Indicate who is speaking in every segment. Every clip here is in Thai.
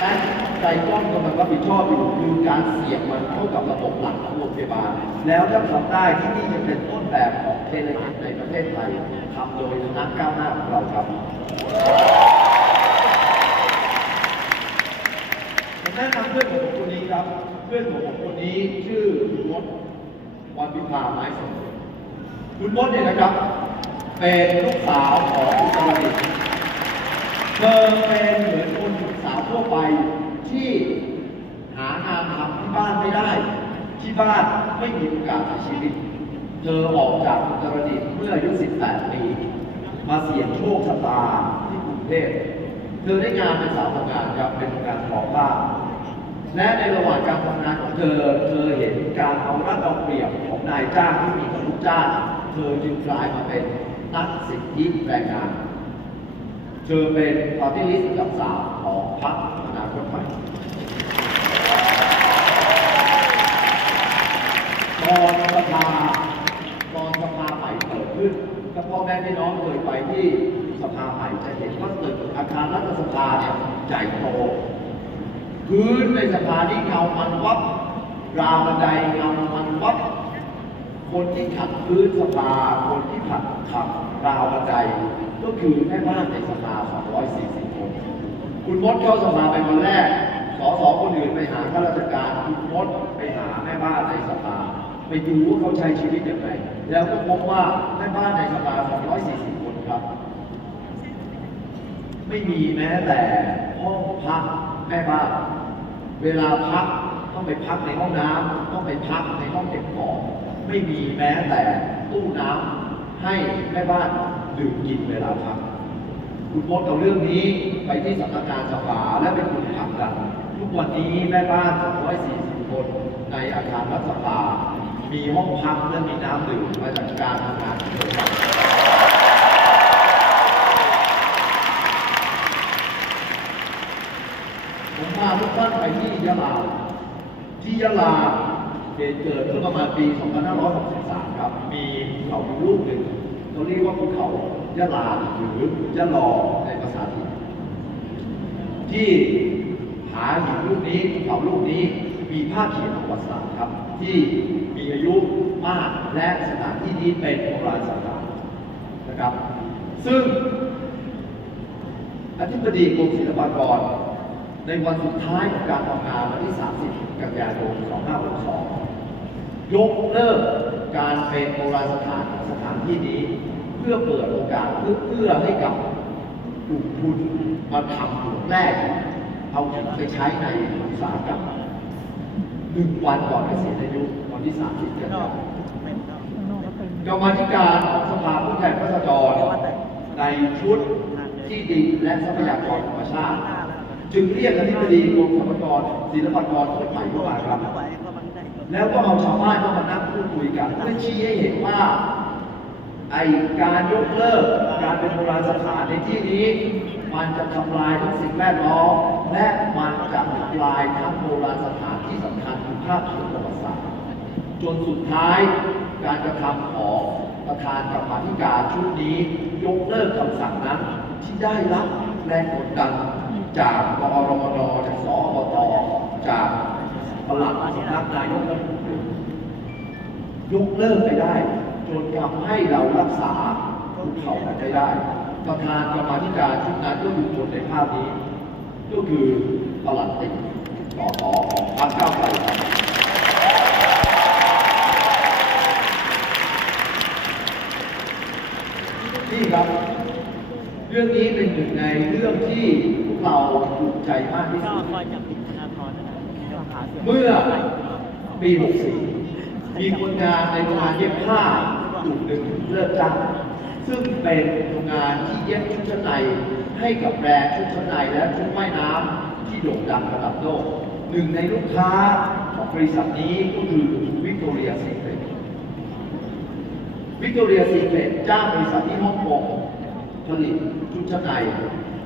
Speaker 1: และใจกล้องกำลังรับผิดชอบอยู่คือการเสียบมันเข้ากับระบบหลักของโรงพยาบาล แล้วถ้าทำได้ที่นี่จะเป็นต้นแบบของเทเลเมดในประเทศไทยทำโดยคณะก้าวหน้าของเราครับผมแนะนำเพื่อนของผมคนนี้ครับ เพื่อนของผมคนนี้ชื่อคุณมดวันพิพาไม้สมคุณมดเนี่ยนะครับ เป็นลูกสาวของอุตรดิตถ์เธอเป็น ทั่วไปที่หางานทำที่บ้านไม่ได้ ที่บ้านไม่มีโอกาสในชีวิต เธอออกจากอุตรดิตถ์เมื่ออายุ 18 ปี มาเสี่ยงโชคชะตาที่กรุงเทพเธอได้งานเป็นสาวทำงานครับเป็นโรงงานทอผ้าและในระหว่างการทำงานของเธอ เธอเห็นการเอารัดเอาเปรียบของนายจ้างที่มีกับลูกจ้าง เธอจึงกลายมาเป็นนักสิทธิแรงงาน เธอเป็นปาร์ตี้ลิสต์อันดับสามของพรรคอนาคตใหม่ตอนสภาตอนสภาใหม่เกิดขึ้นถ้าพ่อแม่พี่น้องเคยไปที่สภาใหม่จะเห็นว่าตึกอาคารรัฐสภาเนี่ยใหญ่โตพื้นในสภาที่เงามันวับราวบันไดเงามันวับคนที่ขัดพื้นสภา คนที่ขัดขับราวบันได ก็คือแม่บ้านในสภา240คนคุณมดเข้าสภาไปวันแรกสสคนอื่นไปหาข้าราชการคุณมดไปหาแม่บ้านในสภาไปดูว่าเขาใช้ชีวิตอย่างไรแล้วก็พบว่าแม่บ้านในสภา240 คนครับ ไม่มีแม้แต่ห้องพักแม่บ้าน เวลาพักต้องไปพักในห้องน้ำต้องไปพักในห้องเก็บของไม่มีแม้แต่ตู้น้ำให้แม่บ้าน ดื่มกินเวลาพักคุณพจน์เอาเรื่องนี้ไปที่สำนักงานสภาและเป็นคุณทำกันทุกวันนี้แม่บ้าน 240 คนในอาคารรัฐสภา มีห้องพักและมีน้ำดื่มมาจากการทำงานของเธอครับผมพาทุกท่านไปที่ยะลา ที่ยะลาเหตุเกิดเมื่อประมาณปี 2563 ครับ มีภูเขาอยู่ลูกหนึ่ง เขาเรียกว่าภูเขายะลาหรือยะลอในภาษาถิ่นที่ผาหินลูกนี้ภูเขาลูกนี้มีภาพเขียนประวัติศาสตร์ครับ ที่มีอายุมากและสถานที่นี้เป็นโบราณสถานนะครับ ซึ่งอธิบดีกรมศิลปากร ในวันสุดท้ายของการทำงานวันที่ 30 กันยายน 2562 ยกเลิกการเป็นโบราณสถานของสถานที่นี้ เพื่อเปิดโอกาสเพื่อเอื้อให้กับกลุ่มทุนมาทำถุงแรก เอาไปใช้ในอุตสาหกรรมหนึ่งวันก่อนเกษียณอายุวันที่30กันยากรรมธิการของสภาผู้แทนราษฎรในชุดที่ดินและทรัพยากรธรรมชาติ จึงเรียกอธิบดีกรมทรัพากรศิลปากรคนใหม่เข้ามาครับ แล้วก็เอาชาวบ้านเข้ามานั่งพูดคุยกันเพื่อชี้ให้เห็นว่า ไอการยกเลิกการเป็นโบราณสถานในที่นี้ มันจะทำลายทั้งสิ่งแวดล้อมและมันจะทำลายทั้งโบราณสถานที่สำคัญคือภาพเขียนประวัติศาสตร์จนสุดท้ายการกระทำของประธานกรรมาธิการชุดนี้ ยกเลิกคำสั่งนั้นที่ได้รับแรงกดดันจากกอรมนจากสอบตจากปลัดสำนักนายกรัฐมนตรียกเลิกไปได้ จนทำให้เรารักษาภูเขากันได้ได้ ประธานกรรมาธิการชุดนั้นก็คือคนในภาพนี้ ก็คือปลัดติดสอสอของพรรคก้าวไกลครับนี่ครับ เรื่องนี้เป็นหนึ่งในเรื่องที่พวกเราภูมิใจมากที่
Speaker 2: ก็
Speaker 1: สุด
Speaker 2: คอยจับผิดธนาธรนะครับที่ว่าหาเสียง
Speaker 1: เมื่อปี 64 มีคนงานในโรงงานเย็บผ้า กลุ่มหนึ่งเลิกจ้างซึ่งเป็นโรงงานที่เย็บชุดชั้นในให้กับแบรนด์ชุดชั้นในและชุดว่ายน้ำที่โด่งดังระดับโลกหนึ่งในลูกค้าของบริษัทนี้ก็คือวิกตอเรียซีเครตวิกตอเรียซีเครตจ้างบริษัทที่ฮ่องกงผลิตชุดชั้นใน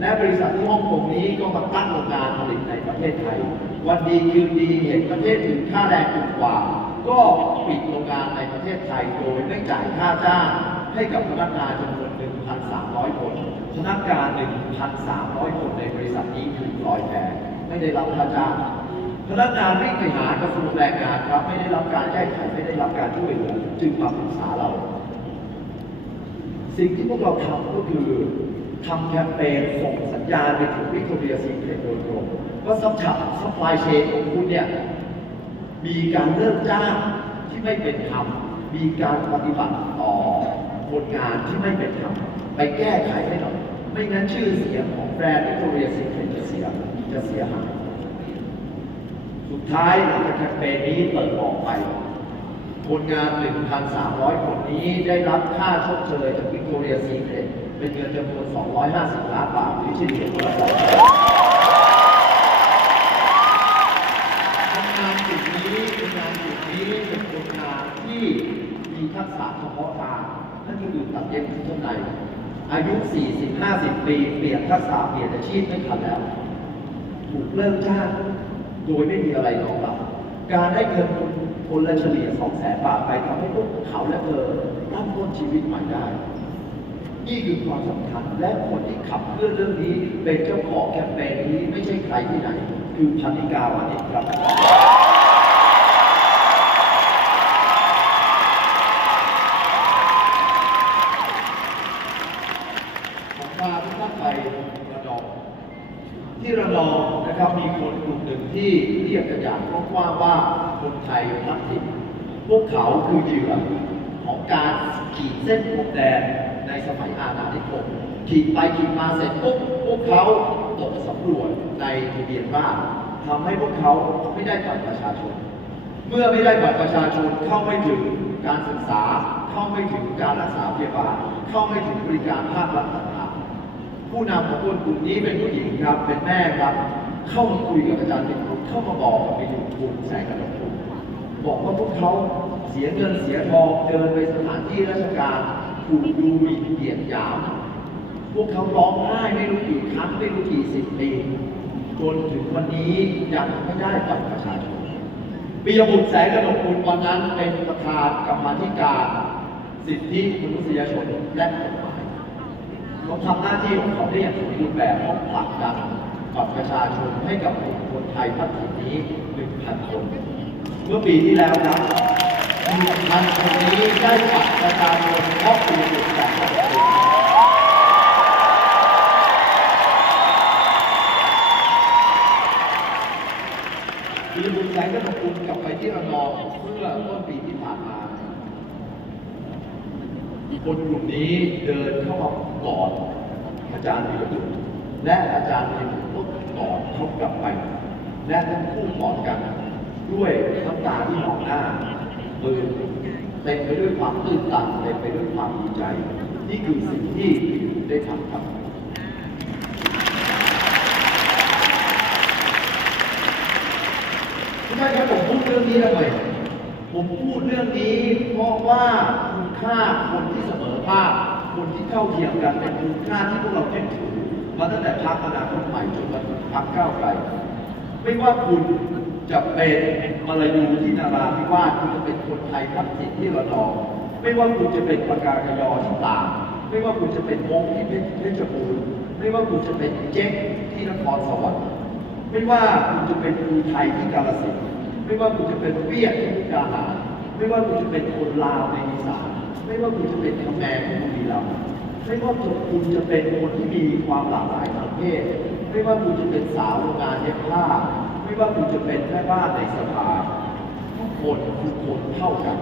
Speaker 1: และบริษัทที่ฮ่องกงนี้ก็มาตั้งโรงงานผลิตในประเทศไทย วันดีคืนดีเห็นประเทศอื่นค่าแรงถูกกว่า ก็ปิดโรงงานในประเทศไทยโดยไม่จ่ายค่าจ้างให้กับพนักงานจำนวน 1,300 คน พนักงาน 1,300 คนในบริษัทนี้ถูกลอยแพไม่ได้รับค่าจ้าง พนักงานวิ่งไปหากระทรวงแรงงานครับ ไม่ได้รับการแก้ไขไม่ได้รับการช่วยเหลือจึงมาปรึกษาเรา สิ่งที่พวกเราทำก็คือทำแคมเปญส่งสัญญาณไปถึงวิกตอเรียซีเครตโดยตรงว่าซัพพลายซัพพลายเชนของคุณเนี่ย มีการเลิกจ้างที่ไม่เป็นธรรม มีการปฏิบัติต่อคนงานที่ไม่เป็นธรรม ไปแก้ไขให้หน่อย ไม่งั้นชื่อเสียงของแบรนด์วิกตอเรียซีเครตจะเสียจะเสียหาย สุดท้ายหลังจากแคมเปญนี้เปิดออกไปคนงาน 1,300 คนนี้ได้รับค่าชดเชยจากวิกตอเรียซีเครตเป็นเงินจำนวน 250 ล้านบาทหรือเฉลี่ยคนละสองทำงานจุดนี้เป็นงานจุดนี้เป็นคนงานที่มีทั กษะเฉพาะทางนั่นตัดเย็บชุดชั้นในอายุ 40-50 ปี เปลี่ยนทักษะเปลี่ยนอาชีพไม่ทันแล้ว ถูกเลิกจ้างโดยไม่มีอะไรรองรับการได้เงินคนละเฉลี่ย 2 แสนบาทไปทำให้พวกเขาและเธอตั้งต้นชีวิตใหม่ได้ นี่คือความสำคัญและคนที่ขับเคลื่อนเรื่องนี้เป็นเจ้าของแคมเปญนี้ไม่ใช่ใครที่ไหน คือชนิกาวานิชครับ ผมพาทุกท่านไประนอง ที่ระนองนะครับมีคนกลุ่มหนึ่ง ที่เรียกกันอย่างกว้างว่าคนไทยรักถิ่นพวกเขาคือเหยื่อของการขีดเส้นพรมแดนในสมัยอาณานิคมขีดไปขีดมาเสร็จปุ๊บพวกเขาตกสำรวจในทะเบียนบ้านทำให้พวกเขาไม่ได้บัตรประชาชน เมื่อไม่ได้บัตรประชาชนเข้าไม่ถึงการศึกษา เข้าไม่ถึงการรักษาพยาบาล เข้าไม่ถึงบริการภาครัฐต่างๆผู้นำของคนกลุ่มนี้เป็นผู้หญิงครับเป็นแม่ครับ เข้ามาคุยกับอาจารย์เป็น เข้ามาบอกกับเป็นคุณแสงกระดกคุณบอกว่าพวกเขาเสียเงินเสียทองเดินไปสถานที่ราชการถูกดูหมิ่นเหยียดหยามพวกเขาร้องไห้ไม่รู้กี่ครั้งไม่รู้กี่สิบปีจนถึงวันนี้ยังไม่ได้บัตรประชาชนปิยบุตรแสงกระหนกบุญวันนั้นเป็นประธานกรรมาธิการ สิทธิมนุษยชนและกฎหมายเขาทำหน้าที่ของเขาได้อย่างสมบูรณ์แบบของผลักดัน บัตรประชาชนให้กับคนไทยพัฒน์นี้ 1,000 คน เมื่อปีที่แล้วครับ1,000 คนนี้ได้บัตรประชาชนเพราะปิยบุตรแสงกระหนกบุญมีบุญแสงกระทงบุญกลับไปที่ระนองเมื่อต้นปีที่ผ่านมาคนกลุ่มนี้เดินเข้ามากอดอาจารย์วีรบุตรและอาจารย์วีรบุ ตรก็กอดเขากลับไป และทั้งคู่กอดกัน ด้วยน้ำตาที่มองหน้ามือเต็มไปด้วยความตื้นตันเต็มไปด้วยความดีใจ นี่คือสิ่งที่ได้ทำครับท่านครับผมพูดเรื่องนี้ทำไมผมพูดเรื่องนี้เพราะว่าคุณค่าคนที่เสมอภาค คนที่เท่าเทียมกันเป็นคุณค่าที่พวกเรายึดถือมาตั้งแต่พรรคอนาคตใหม่จนมาถึง พรรคก้าวไกล ไม่ว่าคุณจะเป็นมาลายูที่นาราธิวาสคุณจะเป็นคนไทยพัฒน์ที่ระนองไม่ว่าคุณจะเป็นปากากยอที่ตากไม่ว่าคุณจะเป็นมงที่เพชรบูรณ์ไม่ว่าคุณจะเป็นเจ๊กที่นครสวรรค์ไม่ว่าคุณจะเป็นครูไทยที่กาลสินไม่ว่าคุณจะเป็นเวียดที่มุกดาหารไม่ว่าคุณจะเป็นคนลาวในอีสานไม่ว่าคุณจะเป็นคแมร์ที่บุรีรัมย์ไม่ว่าคุณจะเป็นคนที่มีความหลากหลาย เพศ ไม่ว่าคุณจะเป็นสาวโรงงานเย็บผ้า ไม่ว่าคุณจะเป็นแม่บ้านในสภาทุกคนคือคนเท่ากัน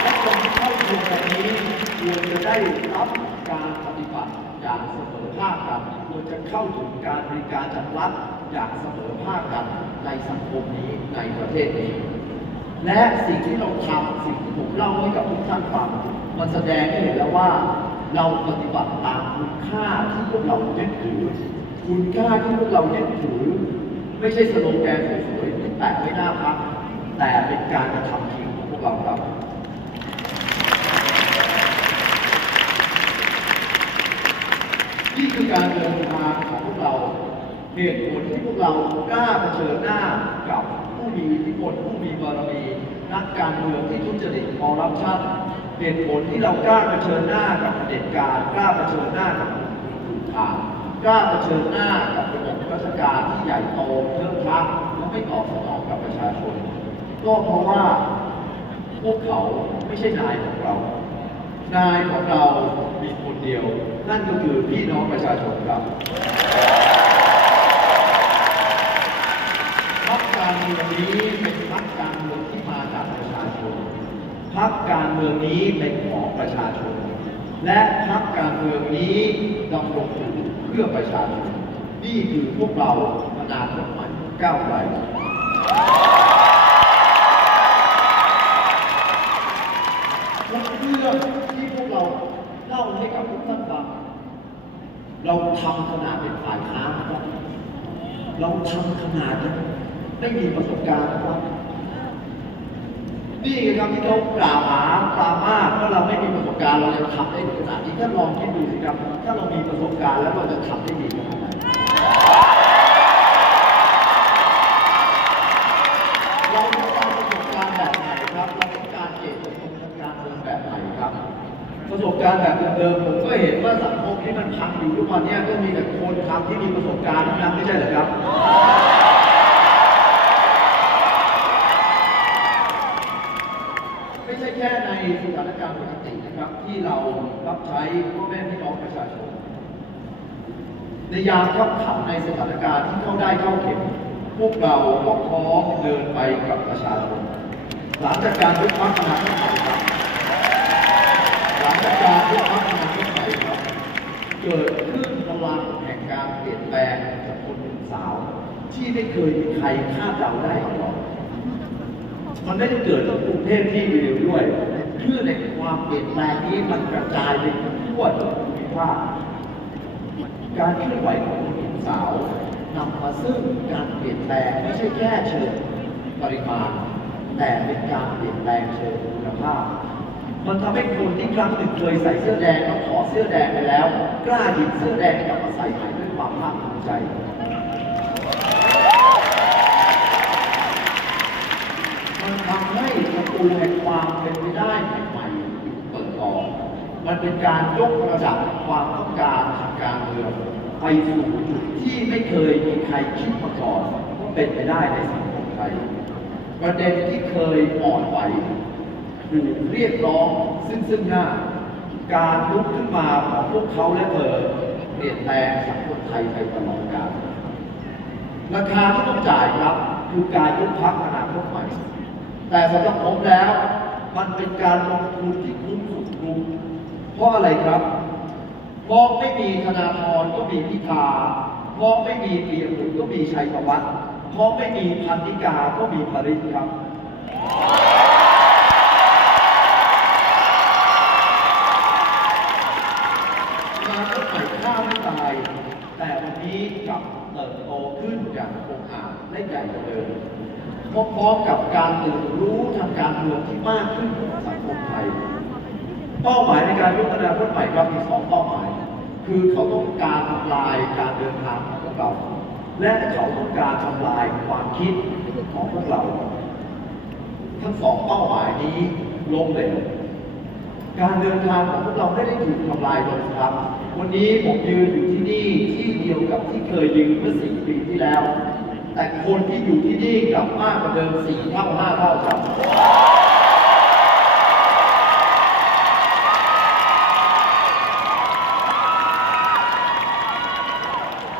Speaker 1: และคนที่เข้าชมแบบนี้ควรจะได้รับการปฏิบัติอย่างเสมอภาคกันควรจะเข้าถึงการบริการจัดรับอย่างเสมอภาคกันในสังคมนี้ในประเทศนี้ และสิ่งที่เราทำสิ่งที่ผมเล่าให้กับทุกท่านฟังมันแสดงให้เห็นแล้วว่า เราปฏิบัติตามคุณค่าที่พวกเรายึดถือคุณค่าที่พวกเรายึดถือ ไม่ใช่สโลแกนสวยๆที่แตะไม่น่าพักแต่เป็นการกระทำจริงของพวกเราครับนี่คือการเดินทางของพวกเรา เหตุผลที่พวกเรากล้าเผชิญหน้ากับผู้มีอิทธิพลผู้มี บารมีนักการเมืองที่ทุจริตคอร์รัปชันเหตุผลที่เรากล้าเผชิญหน้ากับเผด็จการกล้าเผชิญหน้ากับถูกทางกล้าเผชิญหน้ากับระบบราชการที่ใหญ่โตเพิ่มพลักและไม่ตอบสนองกับประชาชนก็เพราะว่าพวกเขาไม่ใช่นายของเรา นายของเรามีคนเดียว นั่นก็คือพี่น้องประชาชนครับพรรคการเมืองนี้เป็น พรรคการเมืองนี้เป็นของประชาชน และพรรคการเมืองนี้ดำรงอยู่เพื่อประชาชน นี่คือพวกเราอนาคตใหม่ก้าวไกลทุกเรื่องที่พวกเราเล่าให้กับทุกท่านฟัง เราทำขนาดเป็นฝ่ายค้านครับเราทำขนาดนั้ไม่มีประสบการณ์ครับ นี่ครับที่เขากล่าวหาปรามาสว่าเราไม่มีประสบการณ์เราจะทำได้ขนาดนี้ถ้าลองคิดดูสิครับถ้าเรามีประสบการณ์แล้วเราจะทำได้ดีขนาดไหนเราต้องการประสบการณ์แบบไหนครับเราต้องการเจตจำนงทางการเมืองแบบไหนครับ ประสบการณ์แบบเดิมๆผมก็เห็นว่าสังคมที่มันพังอยู่ทุกวันนี้ก็มีแต่คนทำที่มีประสบการณ์ทั้งนั้นไม่ใช่เหรอครับ ไม่ใช่แค่ในสถานการณ์ปกตินะครับ ที่เรารับ ใช้พ่อแม่พี่น้องประชาชน ในยามขับขันในสถานการณ์ที่เข้าได้เข้าเข็มพวกเราก็พร้อมเดินไปกับประชาชน หลังจากการยุบพักอนาคตใหม่ครับหลังจากการยุบพักอนาคตใหม่ครับ เกิดขึ้นพลังแห่งการเปลี่ยนแปลงจากคนหนุ่มสาว ที่ไม่เคยมีใครคาดเดาได้มาก่อนมันไม่ได้เกิดที่กรุงเทพที่เดียวด้วยคลื่นใน ความเปลี่ยนแปลงนี้มันกระจายไปทั่วทุกภูมิภาคการเคลื่อนไหวของหญิงสาวนำมาซึ่งการเปลี่ยนแปลงไม่ใช่แค่เชิงปริมาณ แต่เป็นการเปลี่ยนแปลงเชิงคุณภาพ มันทำให้คนที่ครั้งหนึ่งเคยใส่เสื้อแดงมาขอเสื้อแดงไปแล้ว กล้าหยิบเสื้อแดงกลับมาใส่ใหม่ด้วยความภาคภูมิใจมันทำให้ประตูแห่งความเป็นไปได้ใหม่ๆเปิดออก มันเป็นการยกระดับความต้องการทางการเมืองไปสู่จุดที่ไม่เคยมีใครคิดมาก่อนว่าเป็นไปได้ในสังคมไทยประเด็นที่เคยอ่อนไหวถูกเรียกร้องซึ่งซึ่งหน้า การลุกขึ้นมาของพวกเขาและเธอเปลี่ยนแปลงสังคมไทยไปตลอดกาลราคาที่ต้องจ่ายครับคือการยุบพักอนาคตใหม่แต่สำหรับผมแล้ว มันเป็นการลงทุนที่คุ้มสุด เพราะอะไรครับเพราะไม่มีธนาธรก็มีพิธาเพราะไม่มีปียบุตรก็มีชัยประวัฒน์เพราะไม่มีพันธิกาก็มีปริศครับอนาคตใหม่ข้าวไม่ตาย แต่วันนี้กลับเติบโตขึ้นอย่างองอาจและใหญ่กว่าเดิมพร้อมๆกับการตื่นรู้ทางการเมืองที่มากขึ้นของสังคมไทย เป้าหมายในการยกอนาคตใหม่ครับมีสองเป้าหมาย คือเขาต้องการทำลายการเดินทางของพวกเรา และเขาต้องการทำลายความคิดของพวกเรา ทั้งสองเป้าหมายนี้ล้มเหลวการเดินทางของพวกเราไม่ได้ถูกทำลายลงครับ วันนี้ผมยืนอยู่ที่นี่ที่เดียวกับที่เคยยืนเมื่อสี่ปีที่แล้ว แต่คนที่อยู่ที่นี่กลับมากกว่าเดิมสี่เท่าห้าเท่าครับ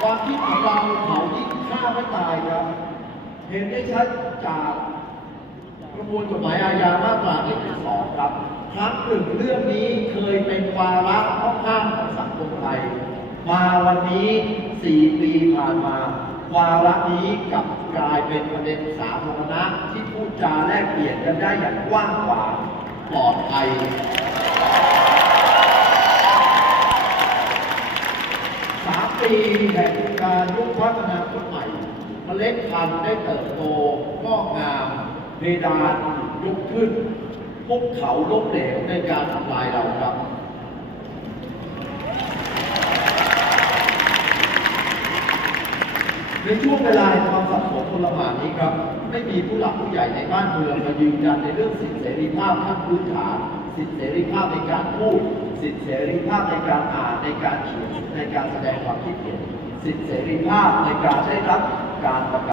Speaker 1: ความคิดของเราเผายิ่งฆ่าไม่ตายครับ เห็นได้ชัดจากประมวลกฎหมายอาญามาตราที่สอครับครั้งหนึ่งเรื่องนี้เคยเป็นวาระต้องห้ามของสังคมไทย มาวันนี้สี่ปีผ่านมา วาระนี้กลับกลายเป็นประเด็นสาธารณะที่พูดจาแลกเปลี่ยนกันได้อย่างกว้างขวางปลอดภัยสามปีแห่งการยุบพัฒนาคตใหม่ เมล็ดพันธุ์ได้เติบโตงอกงามเพดานยกขึ้นพวกเขาล้มเหลวในการทำลายเราครับ ในช่วงเวลาความสับสนทรมานนี้ครับ ไม่มีผู้หลักผู้ใหญ่ในบ้านเมืองมายืนยันในเรื่องสิทธิเสรีภาพขั้นพื้นฐาน สิทธิเสรีภาพในการพูด สิทธิเสรีภาพในการอ่านในการเขียนในการแสดงความคิดเห็น สิทธิเสรีภาพในการได้รับ การประกัน